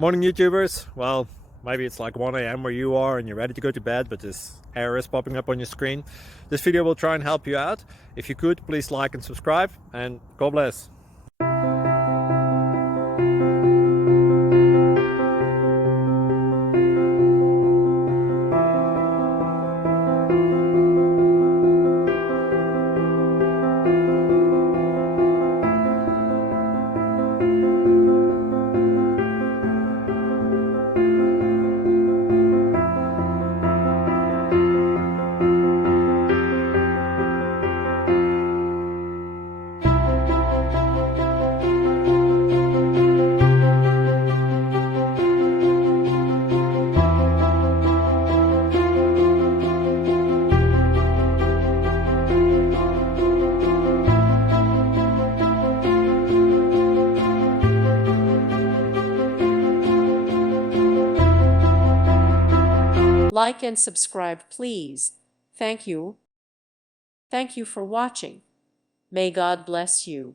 Morning YouTubers. Well, maybe it's like 1 a.m. where you are and you're ready to go to bed, but this error is popping up on your screen. This video will try and help you out. If you could, please like and subscribe, and God bless. Like and subscribe, please. Thank you. Thank you for watching. May God bless you.